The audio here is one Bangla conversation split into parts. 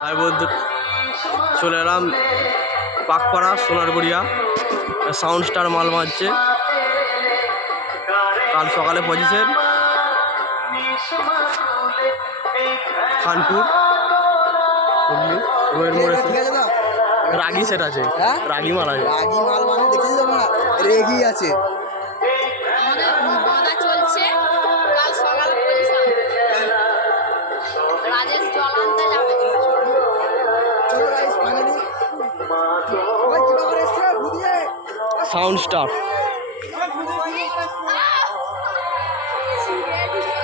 তাই বলতে চলে এলাম পাকপাড়া সোনারগড়িয়া। সাউন্ড স্টার মাল মারছে। কাল সকালে পৌঁছেছেন খানপুর হুগলি রোয়ের মোড়ে। রাগি সেট আছে, রাগি মাল আছে। রাগি মাল মানে দেখেছি তো না, রেগি আছে। আমাদের বাঁধা চলছে। কাল সকালে পজিশন রাজেশ জল আনতে যাবে। চলো গাইস ফাইনালি ওই কি ব্যাপার এসছে বুঝিয়ে সাউন্ড স্টার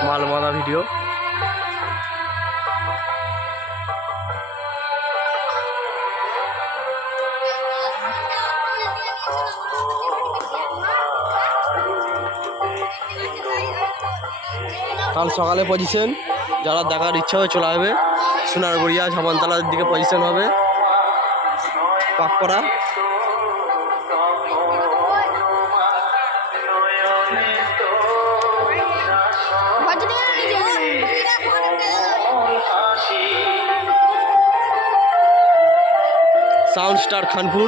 মাল মারা ভিডিও। কাল সকালে পজিশন, যারা দেখার ইচ্ছা হবে চলে আসবে। সোনারগড়িয়া ঝাপানতলার দিকে পজিশন হবে পাকপাড়া। Sound star Khanpur.